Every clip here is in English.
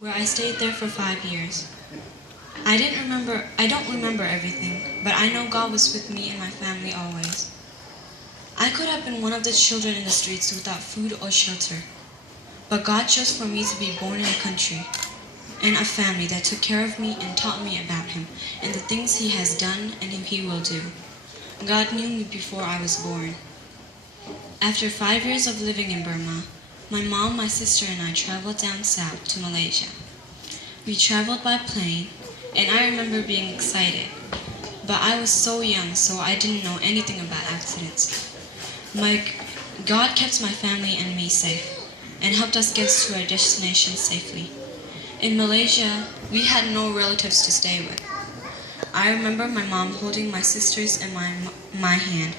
where I stayed there for 5 years. I don't remember everything, but I know God was with me and my family always. I could have been one of the children in the streets without food or shelter, but God chose for me to be born in a country and a family that took care of me and taught me about Him and the things He has done and who He will do. God knew me before I was born. After 5 years of living in Burma, my mom, my sister, and I traveled down south to Malaysia. We traveled by plane, and I remember being excited, but I was so young, so I didn't know anything about accidents. God kept my family and me safe, and helped us get to our destination safely. In Malaysia, we had no relatives to stay with. I remember my mom holding my sisters and my hand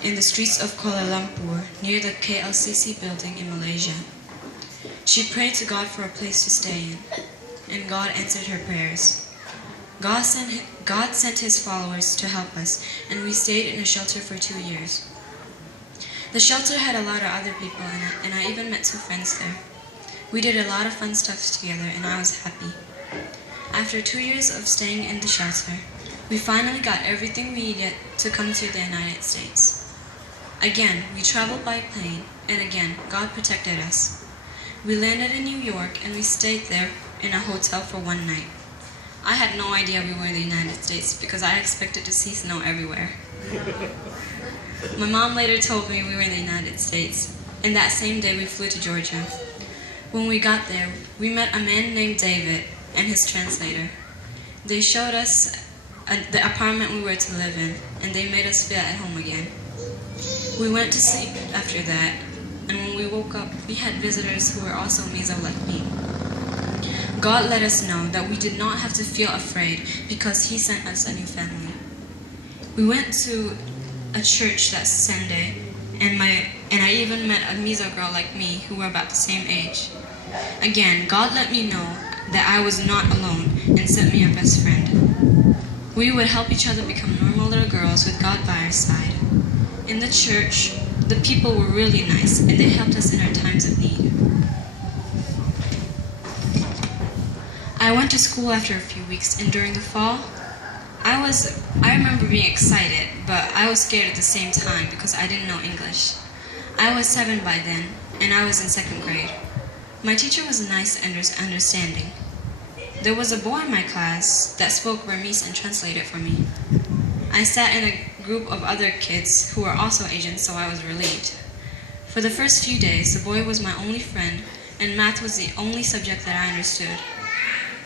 in the streets of Kuala Lumpur near the KLCC building in Malaysia. She prayed to God for a place to stay in, and God answered her prayers. God sent His followers to help us, and we stayed in a shelter for 2 years. The shelter had a lot of other people in it, and I even met 2 friends there. We did a lot of fun stuff together, and I was happy. After 2 years of staying in the shelter, we finally got everything we needed to come to the United States. Again, we traveled by plane, and again, God protected us. We landed in New York, and we stayed there in a hotel for 1 night. I had no idea we were in the United States because I expected to see snow everywhere. My mom later told me we were in the United States, and that same day we flew to Georgia. When we got there, we met a man named David and his translator. They showed us the apartment we were to live in, and they made us feel at home again. We went to sleep after that, and when we woke up, we had visitors who were also Mizo like me. God let us know that we did not have to feel afraid because He sent us a new family. We went to a church that Sunday, and I even met a Mizo girl like me who were about the same age. Again, God let me know that I was not alone and sent me a best friend. We would help each other become normal little girls with God by our side. In the church, the people were really nice, and they helped us in our times of need. I went to school after a few weeks, and during the fall, I remember being excited, but I was scared at the same time because I didn't know English. I was 7 by then, and I was in 2nd grade. My teacher was nice and understanding. There was a boy in my class that spoke Burmese and translated for me. I sat in a group of other kids who were also Asian, so I was relieved. For the first few days, the boy was my only friend, and math was the only subject that I understood.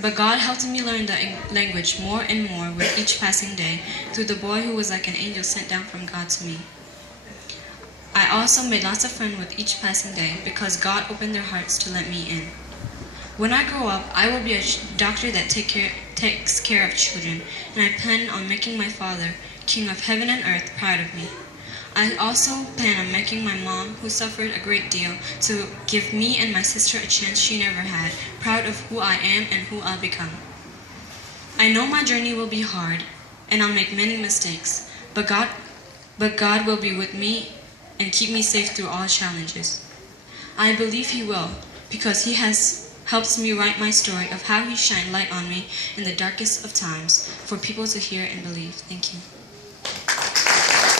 But God helped me learn the language more and more with each passing day through the boy who was like an angel sent down from God to me. I also made lots of friends with each passing day because God opened their hearts to let me in. When I grow up, I will be a doctor that takes care of children, and I plan on making my Father, King of heaven and earth, proud of me. I also plan on making my mom, who suffered a great deal to give me and my sister a chance she never had, proud of who I am and who I'll become. I know my journey will be hard, and I'll make many mistakes, but God will be with me and keep me safe through all challenges. I believe He will, because He helps me write my story of how He shined light on me in the darkest of times for people to hear and believe. Thank you.